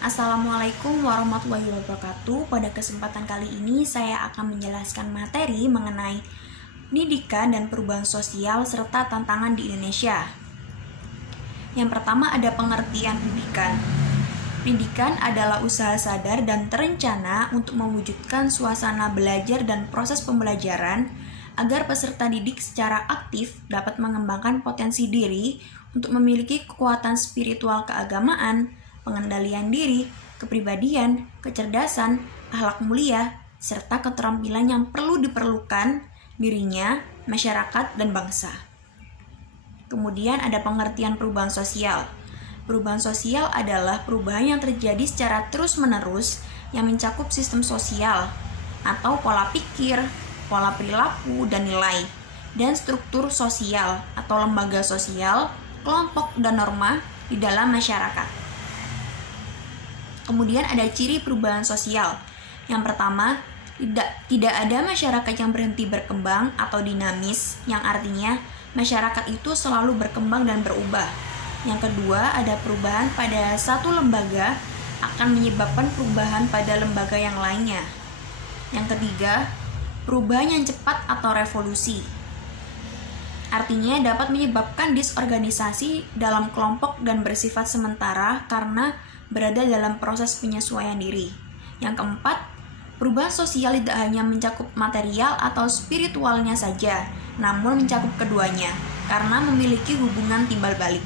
Assalamualaikum warahmatullahi wabarakatuh. Pada kesempatan kali ini saya akan menjelaskan materi mengenai pendidikan dan perubahan sosial serta tantangan di Indonesia. Yang pertama ada pengertian pendidikan. Pendidikan adalah usaha sadar dan terencana untuk mewujudkan suasana belajar dan proses pembelajaran agar peserta didik secara aktif dapat mengembangkan potensi diri untuk memiliki kekuatan spiritual keagamaan, pengendalian diri, kepribadian, kecerdasan, akhlak mulia, serta keterampilan yang perlu diperlukan dirinya, masyarakat, dan bangsa. Kemudian ada pengertian perubahan sosial. Perubahan sosial adalah perubahan yang terjadi secara terus-menerus yang mencakup sistem sosial atau pola pikir, pola perilaku, dan nilai, dan struktur sosial atau lembaga sosial, kelompok, dan norma di dalam masyarakat. Kemudian ada ciri perubahan sosial. Yang pertama, tidak ada masyarakat yang berhenti berkembang atau dinamis, yang artinya masyarakat itu selalu berkembang dan berubah. Yang kedua, ada perubahan pada satu lembaga akan menyebabkan perubahan pada lembaga yang lainnya. Yang ketiga, perubahan yang cepat atau revolusi. Artinya dapat menyebabkan disorganisasi dalam kelompok dan bersifat sementara karena berada dalam proses penyesuaian diri. Yang keempat, perubahan sosial tidak hanya mencakup material atau spiritualnya saja, namun mencakup keduanya karena memiliki hubungan timbal balik.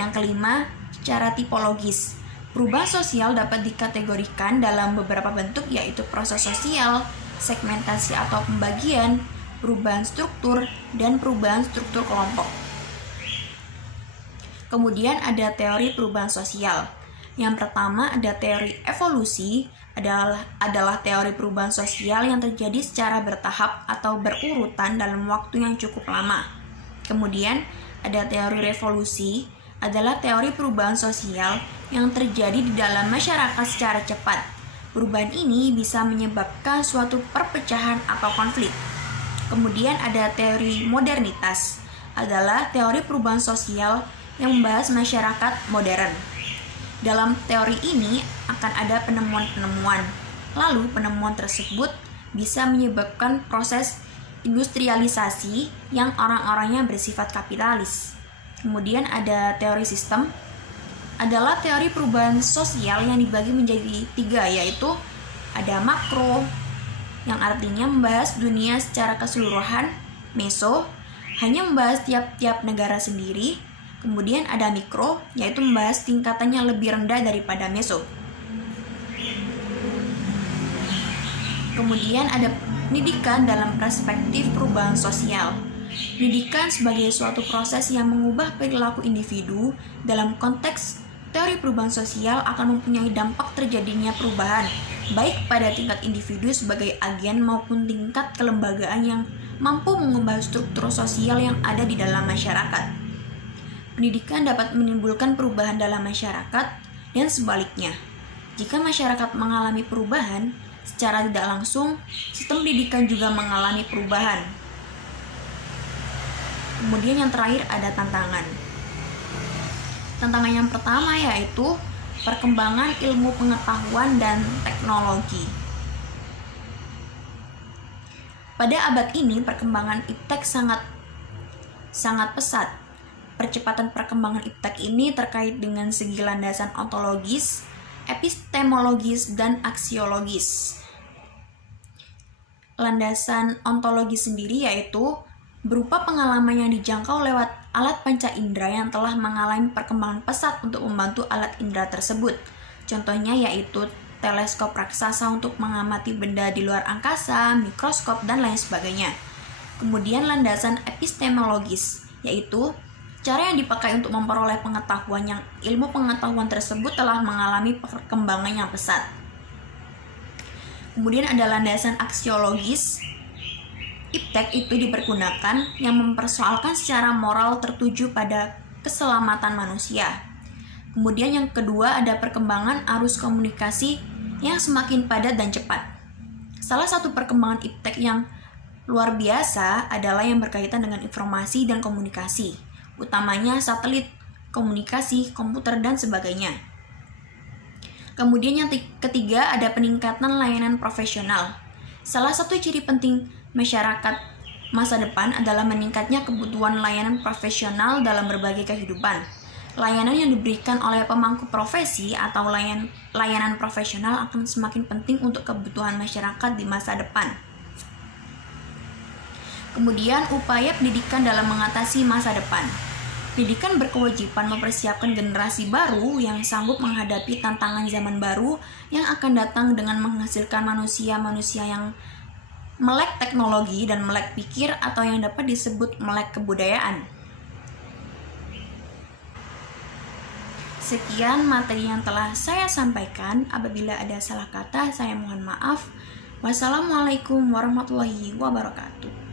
Yang kelima, secara tipologis. Perubahan sosial dapat dikategorikan dalam beberapa bentuk, yaitu proses sosial, segmentasi atau pembagian, perubahan struktur, dan perubahan struktur kelompok. Kemudian ada teori perubahan sosial. Yang pertama ada teori evolusi, adalah teori perubahan sosial yang terjadi secara bertahap atau berurutan dalam waktu yang cukup lama. Kemudian ada teori revolusi, adalah teori perubahan sosial yang terjadi di dalam masyarakat secara cepat. Perubahan ini bisa menyebabkan suatu perpecahan atau konflik. Kemudian ada teori modernitas, adalah teori perubahan sosial yang membahas masyarakat modern. Dalam teori ini akan ada penemuan-penemuan. Lalu penemuan tersebut bisa menyebabkan proses industrialisasi yang orang-orangnya bersifat kapitalis. Kemudian ada teori sistem, adalah teori perubahan sosial yang dibagi menjadi 3, yaitu ada makro, yang artinya membahas dunia secara keseluruhan, meso, hanya membahas tiap-tiap negara sendiri. Kemudian ada mikro, yaitu membahas tingkatannya lebih rendah daripada meso. Kemudian ada pendidikan dalam perspektif perubahan sosial. Pendidikan sebagai suatu proses yang mengubah perilaku individu dalam konteks teori perubahan sosial akan mempunyai dampak terjadinya perubahan, baik pada tingkat individu sebagai agen maupun tingkat kelembagaan yang mampu mengubah struktur sosial yang ada di dalam masyarakat. Pendidikan dapat menimbulkan perubahan dalam masyarakat dan sebaliknya. Jika masyarakat mengalami perubahan, secara tidak langsung, sistem pendidikan juga mengalami perubahan. Kemudian yang terakhir ada tantangan. Tantangan yang pertama yaitu perkembangan ilmu pengetahuan dan teknologi. Pada abad ini, perkembangan iptek sangat pesat. Percepatan perkembangan iptek ini terkait dengan segi landasan ontologis, epistemologis, dan aksiologis. Landasan ontologis sendiri yaitu berupa pengalaman yang dijangkau lewat alat panca indera yang telah mengalami perkembangan pesat untuk membantu alat indera tersebut. Contohnya yaitu teleskop raksasa untuk mengamati benda di luar angkasa, mikroskop, dan lain sebagainya. Kemudian landasan epistemologis yaitu cara yang dipakai untuk memperoleh pengetahuan yang ilmu pengetahuan tersebut telah mengalami perkembangan yang pesat. Kemudian ada landasan aksiologis. Iptek itu dipergunakan yang mempersoalkan secara moral tertuju pada keselamatan manusia. Kemudian yang kedua ada perkembangan arus komunikasi yang semakin padat dan cepat. Salah satu perkembangan iptek yang luar biasa adalah yang berkaitan dengan informasi dan komunikasi, utamanya satelit, komunikasi, komputer, dan sebagainya. Kemudian yang ketiga ada peningkatan layanan profesional. Salah satu ciri penting masyarakat masa depan adalah meningkatnya kebutuhan layanan profesional dalam berbagai kehidupan. Layanan yang diberikan oleh pemangku profesi atau layanan profesional akan semakin penting untuk kebutuhan masyarakat di masa depan. Kemudian, upaya pendidikan dalam mengatasi masa depan. Pendidikan berkewajiban mempersiapkan generasi baru yang sanggup menghadapi tantangan zaman baru yang akan datang dengan menghasilkan manusia-manusia yang melek teknologi dan melek pikir atau yang dapat disebut melek kebudayaan. Sekian materi yang telah saya sampaikan. Apabila ada salah kata, saya mohon maaf. Wassalamualaikum warahmatullahi wabarakatuh.